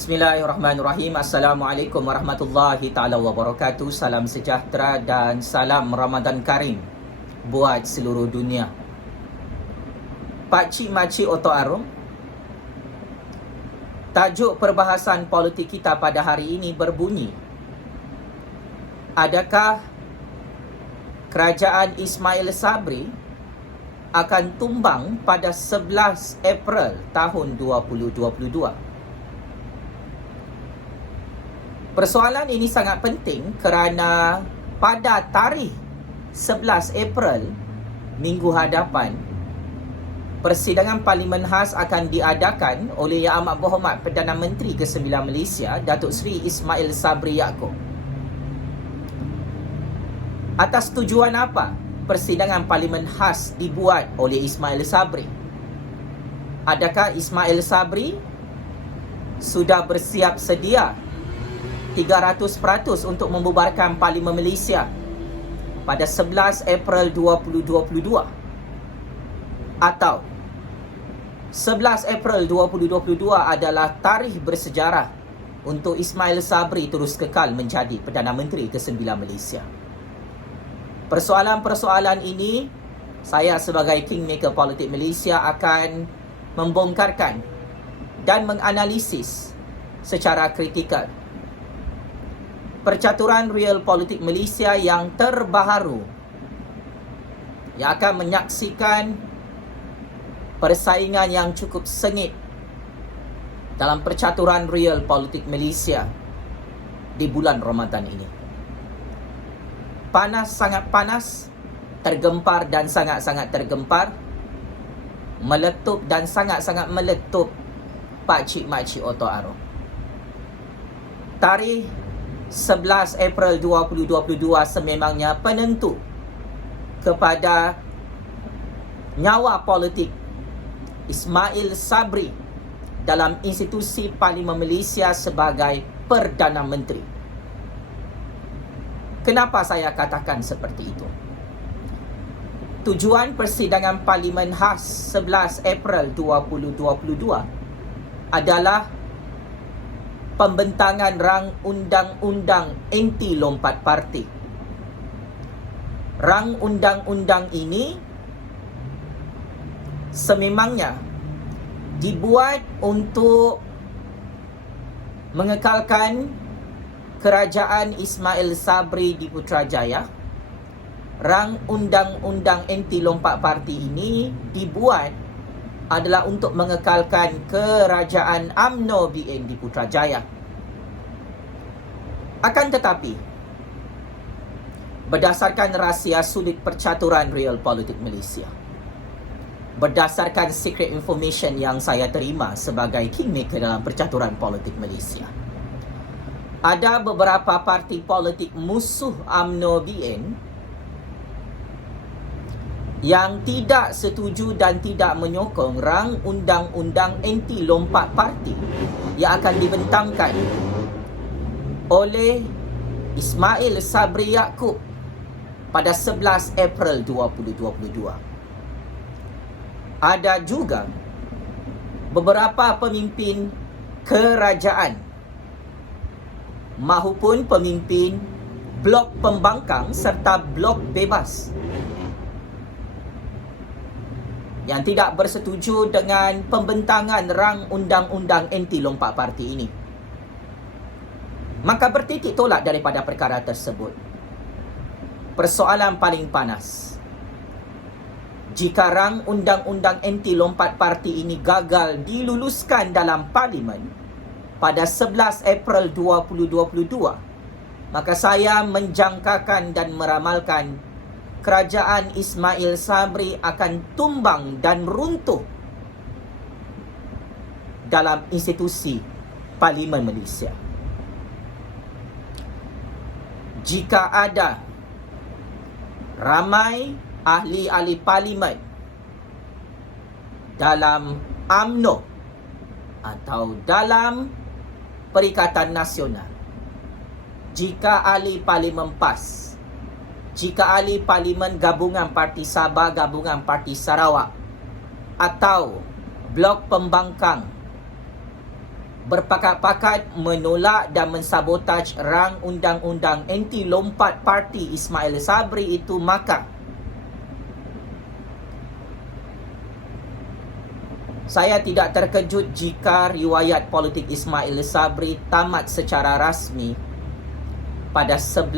Bismillahirrahmanirrahim. Assalamualaikum warahmatullahi ta'ala wabarakatuh. Salam sejahtera dan salam Ramadan Karim buat seluruh dunia. Pakcik Makcik Oto Arum, tajuk perbahasan politik kita pada hari ini berbunyi, adakah kerajaan Ismail Sabri akan tumbang pada 11 April tahun 2022? Persoalan ini sangat penting kerana pada tarikh 11 April minggu hadapan, persidangan Parlimen Khas akan diadakan oleh Yang Amat Berhormat Perdana Menteri ke-9 Malaysia, Datuk Seri Ismail Sabri Yaakob. Atas tujuan apa persidangan Parlimen Khas dibuat oleh Ismail Sabri? Adakah Ismail Sabri sudah bersiap sedia 300% untuk membubarkan Parlimen Malaysia pada 11 April 2022? Atau 11 April 2022 adalah tarikh bersejarah untuk Ismail Sabri terus kekal menjadi Perdana Menteri ke-9 Malaysia? Persoalan-persoalan ini saya sebagai Kingmaker Politik Malaysia akan membongkarkan dan menganalisis secara kritikal percaturan real politik Malaysia yang terbaharu, yang akan menyaksikan persaingan yang cukup sengit dalam percaturan real politik Malaysia di bulan Ramadan ini. Panas, sangat panas, tergempar dan sangat-sangat tergempar, meletup dan sangat-sangat meletup Pakcik Makcik Oto Arum. Tarikh 11 April 2022 sememangnya penentu kepada nyawa politik Ismail Sabri dalam institusi Parlimen Malaysia sebagai Perdana Menteri. Kenapa saya katakan seperti itu? Tujuan persidangan Parlimen Khas 11 April 2022 adalah pembentangan rang undang-undang anti lompat parti. Rang undang-undang ini sememangnya dibuat untuk mengekalkan kerajaan Ismail Sabri di Putrajaya. Rang undang-undang anti lompat parti ini dibuat adalah untuk mengekalkan kerajaan UMNO BN di Putrajaya. Akan tetapi, berdasarkan rahsia sulit percaturan real politik Malaysia, berdasarkan secret information yang saya terima sebagai kingmaker dalam percaturan politik Malaysia, ada beberapa parti politik musuh UMNO BN yang tidak setuju dan tidak menyokong rang undang-undang anti lompat parti yang akan dibentangkan oleh Ismail Sabri Yaakob pada 11 April 2022. Ada juga beberapa pemimpin kerajaan mahupun pemimpin blok pembangkang serta blok bebas yang tidak bersetuju dengan pembentangan rang undang-undang anti lompat parti ini. Maka bertitik tolak daripada perkara tersebut, persoalan paling panas, jika rang undang-undang anti lompat parti ini gagal diluluskan dalam Parlimen pada 11 April 2022, maka saya menjangkakan dan meramalkan kerajaan Ismail Sabri akan tumbang dan runtuh dalam institusi Parlimen Malaysia. Jika ada ramai ahli-ahli parlimen dalam UMNO atau dalam Perikatan Nasional, jika ahli parlimen PAS, jika ahli parlimen gabungan Parti Sabah, gabungan Parti Sarawak, atau blok pembangkang berpakat-pakat menolak dan mensabotaj rang undang-undang anti lompat parti Ismail Sabri itu, maka saya tidak terkejut jika riwayat politik Ismail Sabri tamat secara rasmi pada 11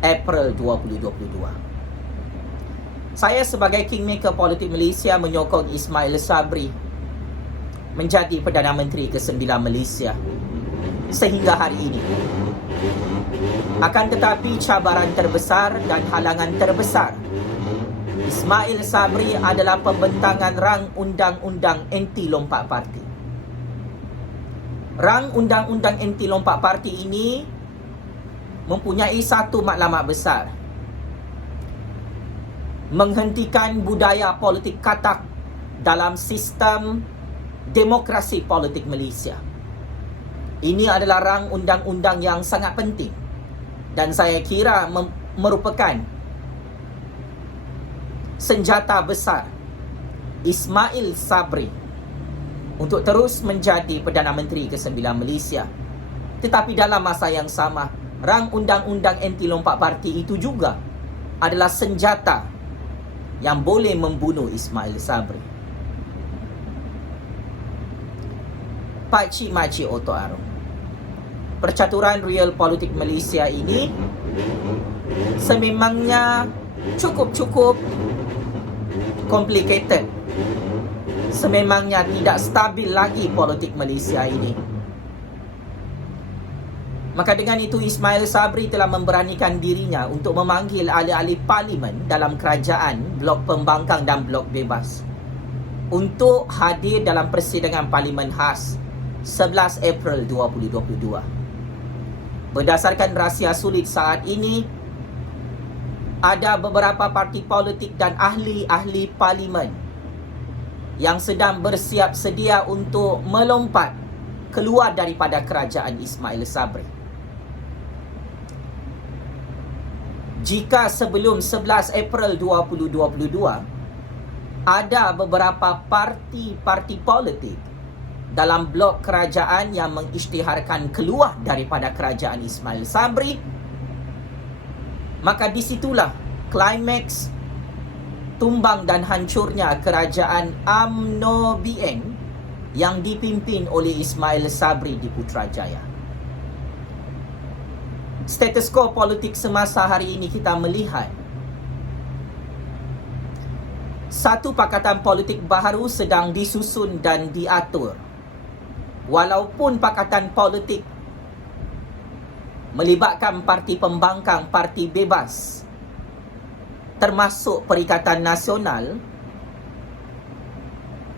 April 2022. Saya sebagai kingmaker politik Malaysia menyokong Ismail Sabri menjadi Perdana Menteri ke-9 Malaysia sehingga hari ini. Akan tetapi cabaran terbesar dan halangan terbesar Ismail Sabri adalah pembentangan rang undang-undang anti lompat parti. Rang undang-undang anti lompat parti ini mempunyai satu matlamat besar: menghentikan budaya politik katak dalam sistem demokrasi politik Malaysia. Ini adalah rang undang-undang yang sangat penting dan saya kira merupakan senjata besar Ismail Sabri untuk terus menjadi Perdana Menteri ke-9 Malaysia. Tetapi dalam masa yang sama, rang undang-undang anti lompat parti itu juga adalah senjata yang boleh membunuh Ismail Sabri. Pakcik Makcik Oto Arum, percaturan real politik Malaysia ini sememangnya cukup complicated. Sememangnya tidak stabil lagi politik Malaysia ini. Maka dengan itu Ismail Sabri telah memberanikan dirinya untuk memanggil ahli-ahli parlimen dalam kerajaan, Blok Pembangkang dan Blok Bebas untuk hadir dalam persidangan parlimen khas 11 April 2022. Berdasarkan rahsia sulit saat ini, ada beberapa parti politik dan ahli-ahli parlimen yang sedang bersiap sedia untuk melompat keluar daripada kerajaan Ismail Sabri. Jika sebelum 11 April 2022 ada beberapa parti politik dalam blok kerajaan yang mengisytiharkan keluar daripada kerajaan Ismail Sabri, maka disitulah klimaks tumbang dan hancurnya kerajaan UMNO BN yang dipimpin oleh Ismail Sabri di Putrajaya. Status quo politik semasa hari ini kita melihat satu pakatan politik baharu sedang disusun dan diatur. Walaupun pakatan politik melibatkan parti pembangkang, parti bebas, termasuk Perikatan Nasional,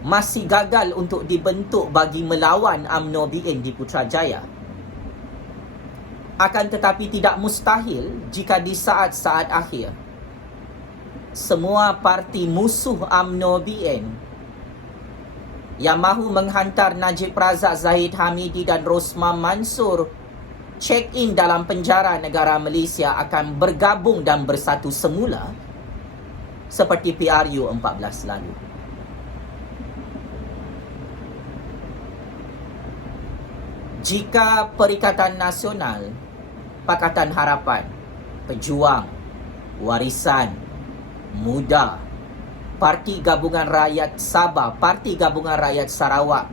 masih gagal untuk dibentuk bagi melawan UMNO BN di Putrajaya. Akan tetapi tidak mustahil jika di saat-saat akhir semua parti musuh UMNO BN yang mahu menghantar Najib Razak, Zahid Hamidi dan Rosman Mansur check-in dalam penjara negara Malaysia akan bergabung dan bersatu semula seperti PRU 14 lalu. Jika Perikatan Nasional, Pakatan Harapan, Pejuang, Warisan, Muda, Parti Gabungan Rakyat Sabah, Parti Gabungan Rakyat Sarawak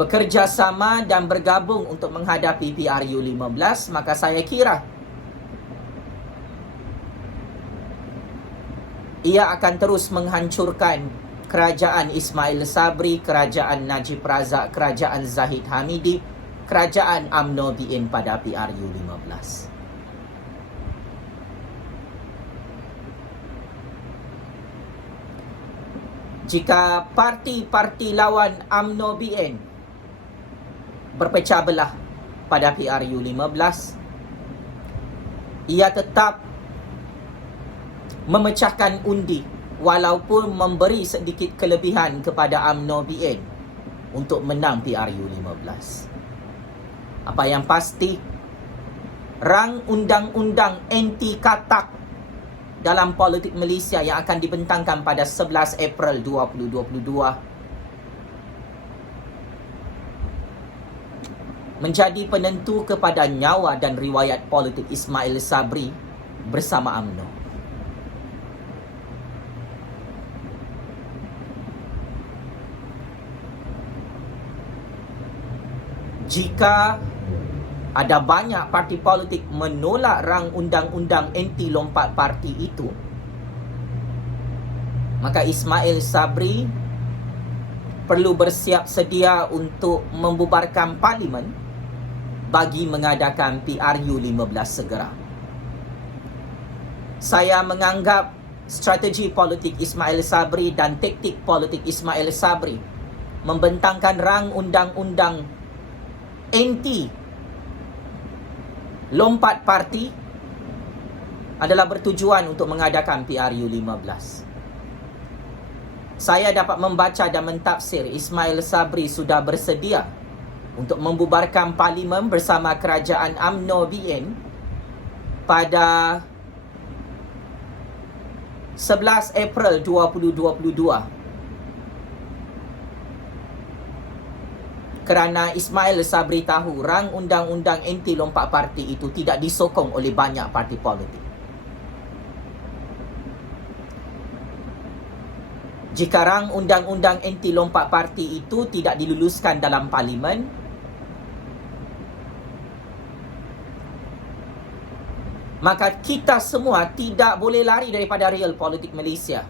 bekerjasama dan bergabung untuk menghadapi PRU 15, maka saya kira ia akan terus menghancurkan kerajaan Ismail Sabri, kerajaan Najib Razak, kerajaan Zahid Hamidi, kerajaan UMNO BN pada PRU 15. Jika parti-parti lawan UMNO BN berpecah belah pada PRU 15, ia tetap memecahkan undi walaupun memberi sedikit kelebihan kepada UMNO BN untuk menang PRU 15. Apa yang pasti, rang undang-undang anti katak dalam politik Malaysia yang akan dibentangkan pada 11 April 2022 menjadi penentu kepada nyawa dan riwayat politik Ismail Sabri bersama UMNO. Jika ada banyak parti politik menolak rang undang-undang anti lompat parti itu, maka Ismail Sabri perlu bersiap sedia untuk membubarkan parlimen bagi mengadakan PRU 15 segera. Saya menganggap strategi politik Ismail Sabri dan taktik politik Ismail Sabri membentangkan rang undang-undang anti lompat parti adalah bertujuan untuk mengadakan PRU 15. Saya dapat membaca dan mentafsir Ismail Sabri sudah bersedia untuk membubarkan parlimen bersama kerajaan UMNO BN pada 11 April 2022. Kerana Ismail Sabri tahu rang undang-undang anti lompat parti itu tidak disokong oleh banyak parti politik. Jika rang undang-undang anti lompat parti itu tidak diluluskan dalam parlimen, maka kita semua tidak boleh lari daripada real politik Malaysia.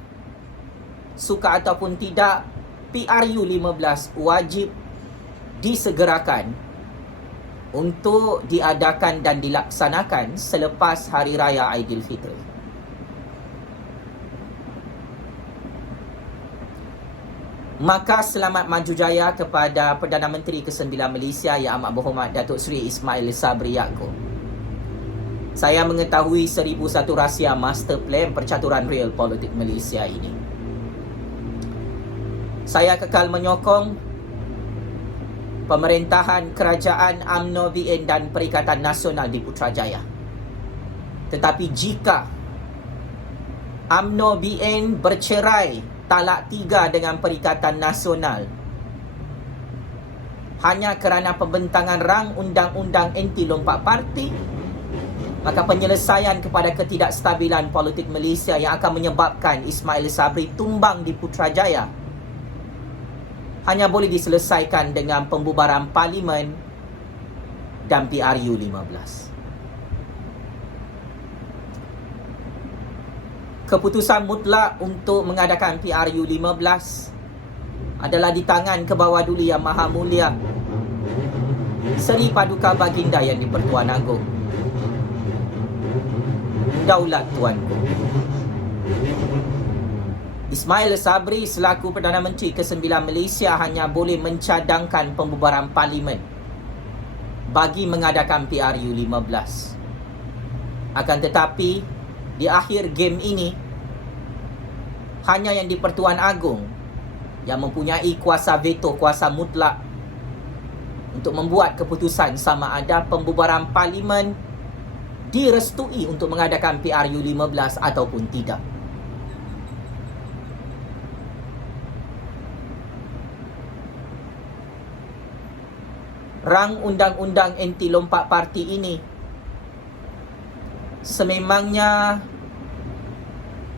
Suka ataupun tidak, PRU 15 wajib disegerakan untuk diadakan dan dilaksanakan selepas Hari Raya Aidilfitri. Maka selamat maju jaya kepada Perdana Menteri ke-9 Malaysia Yang Amat Berhormat Datuk Seri Ismail Sabri Yaakob. Saya mengetahui 1001 rahsia master plan percaturan real politik Malaysia ini. Saya kekal menyokong pemerintahan kerajaan UMNO BN dan Perikatan Nasional di Putrajaya. Tetapi jika UMNO BN bercerai talak 3 dengan Perikatan Nasional hanya kerana pembentangan rang undang-undang anti lompat parti, maka penyelesaian kepada ketidakstabilan politik Malaysia yang akan menyebabkan Ismail Sabri tumbang di Putrajaya hanya boleh diselesaikan dengan pembubaran parlimen dan PRU 15. Keputusan mutlak untuk mengadakan PRU 15 adalah di tangan Kebawah Duli Yang Maha Mulia Seri Paduka Baginda Yang di-Pertuan Agong, Daulat Tuanku. Ismail Sabri selaku Perdana Menteri ke-9 Malaysia hanya boleh mencadangkan pembubaran parlimen bagi mengadakan PRU 15. Akan tetapi di akhir game ini, hanya yang di-Pertuan Agong yang mempunyai kuasa veto, kuasa mutlak untuk membuat keputusan sama ada pembubaran parlimen direstui untuk mengadakan PRU 15 ataupun tidak. Rang undang-undang anti lompat parti ini sememangnya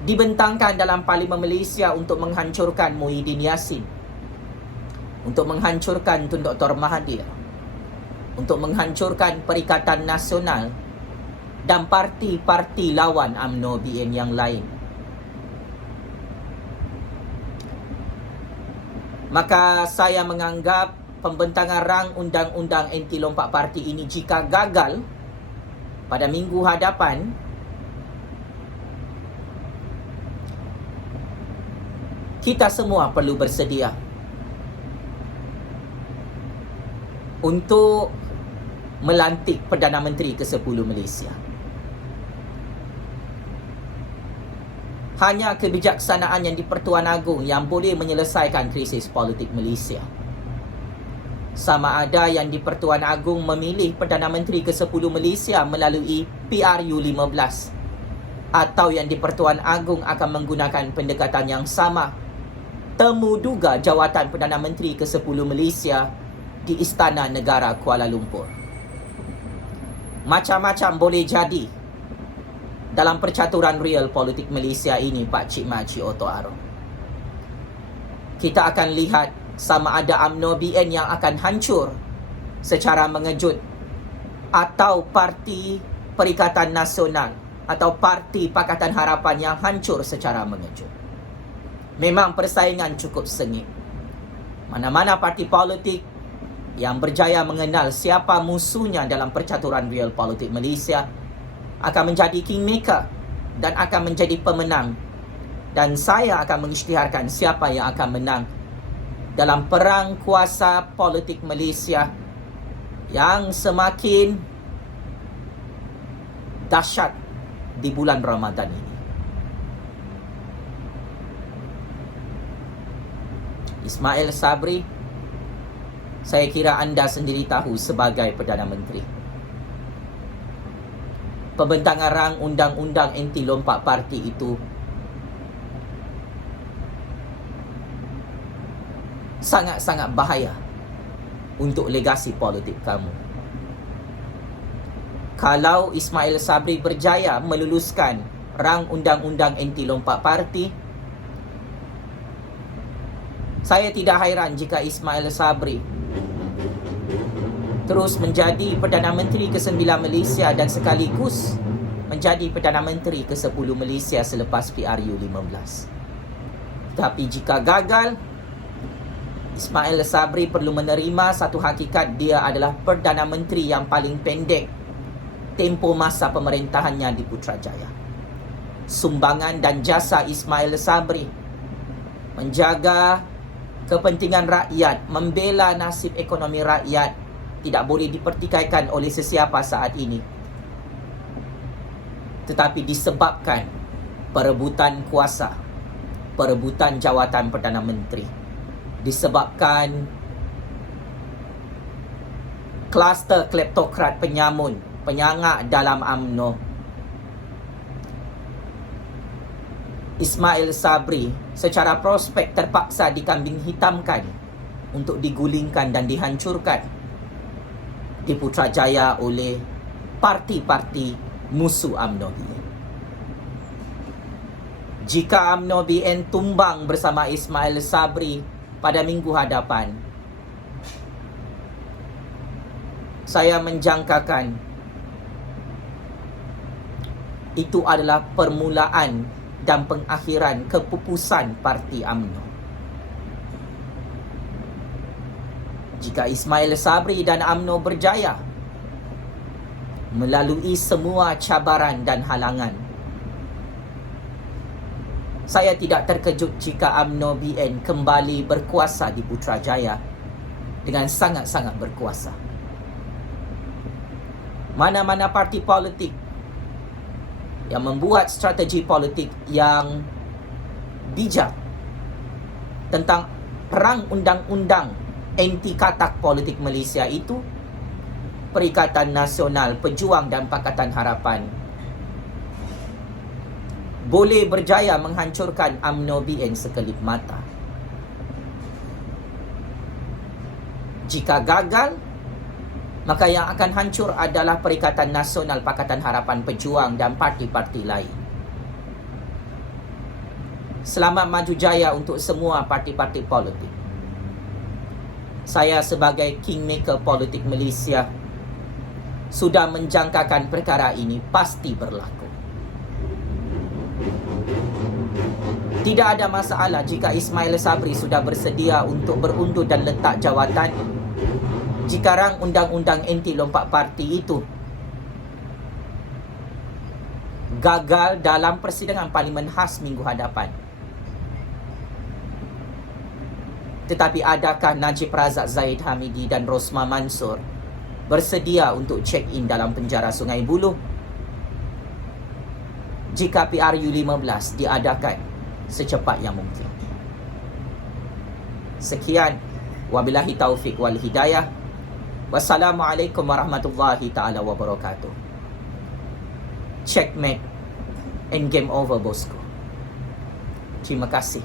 dibentangkan dalam Parlimen Malaysia untuk menghancurkan Muhyiddin Yassin, untuk menghancurkan Tun Dr. Mahathir, untuk menghancurkan Perikatan Nasional dan parti-parti lawan UMNO BN yang lain. Maka saya menganggap pembentangan rang undang-undang anti lompat parti ini jika gagal pada minggu hadapan, kita semua perlu bersedia untuk melantik Perdana Menteri ke-10 Malaysia. Hanya kebijaksanaan yang di-Pertuan Agong yang boleh menyelesaikan krisis politik Malaysia. Sama ada yang di-Pertuan Agong memilih Perdana Menteri ke-10 Malaysia melalui PRU 15, atau yang di-Pertuan Agong akan menggunakan pendekatan yang sama, temu duga jawatan Perdana Menteri ke-10 Malaysia di Istana Negara Kuala Lumpur. Macam-macam boleh jadi dalam percaturan real politik Malaysia ini, Pak Cik Mak Cik Oto Aro. Kita akan lihat sama ada UMNO BN yang akan hancur secara mengejut, atau Parti Perikatan Nasional atau Parti Pakatan Harapan yang hancur secara mengejut. Memang persaingan cukup sengit. Mana-mana parti politik yang berjaya mengenal siapa musuhnya dalam percaturan real politik Malaysia akan menjadi kingmaker dan akan menjadi pemenang. Dan saya akan mengisytiharkan siapa yang akan menang dalam perang kuasa politik Malaysia yang semakin dahsyat di bulan Ramadan ini. Ismail Sabri, saya kira anda sendiri tahu sebagai Perdana Menteri. Pembentangan rang undang-undang anti lompat parti itu sangat-sangat bahaya untuk legasi politik kamu. Kalau Ismail Sabri berjaya meluluskan rang undang-undang anti lompat parti, saya tidak hairan jika Ismail Sabri terus menjadi Perdana Menteri ke-9 Malaysia dan sekaligus menjadi Perdana Menteri ke-10 Malaysia selepas PRU15. Tapi jika gagal, Ismail Sabri perlu menerima satu hakikat, dia adalah Perdana Menteri yang paling pendek tempoh masa pemerintahannya di Putrajaya. Sumbangan dan jasa Ismail Sabri menjaga kepentingan rakyat, membela nasib ekonomi rakyat tidak boleh dipertikaikan oleh sesiapa saat ini. Tetapi disebabkan perebutan kuasa, perebutan jawatan Perdana Menteri, disebabkan kluster kleptokrat penyamun, penyangak dalam UMNO, Ismail Sabri secara prospek terpaksa dikambing hitamkan untuk digulingkan dan dihancurkan di Putrajaya oleh parti-parti musuh UMNO BN. Jika UMNO BN tumbang bersama Ismail Sabri pada minggu hadapan, saya menjangkakan itu adalah permulaan dan pengakhiran kepupusan parti UMNO. Jika Ismail Sabri dan UMNO berjaya melalui semua cabaran dan halangan, saya tidak terkejut jika UMNO BN kembali berkuasa di Putrajaya dengan sangat-sangat berkuasa. Mana-mana parti politik yang membuat strategi politik yang bijak tentang perang undang-undang anti katak politik Malaysia itu, Perikatan Nasional, Pejuang dan Pakatan Harapan boleh berjaya menghancurkan UMNO BN sekelip mata. Jika gagal, maka yang akan hancur adalah Perikatan Nasional, Pakatan Harapan, Pejuang dan parti-parti lain. Selamat maju jaya untuk semua parti-parti politik. Saya sebagai kingmaker politik Malaysia sudah menjangkakan perkara ini pasti berlaku. Tidak ada masalah jika Ismail Sabri sudah bersedia untuk berundur dan letak jawatan jika rang undang-undang anti lompat parti itu gagal dalam persidangan Parlimen khas minggu hadapan. Tetapi adakah Najib Razak Zahid Hamidi dan Rosma Mansur bersedia untuk check-in dalam penjara Sungai Buloh jika PRU15 diadakan secepat yang mungkin? Sekian, wabillahi taufik wal hidayah. Wassalamualaikum warahmatullahi ta'ala wabarakatuh. Checkmate and game over, bosku. Terima kasih.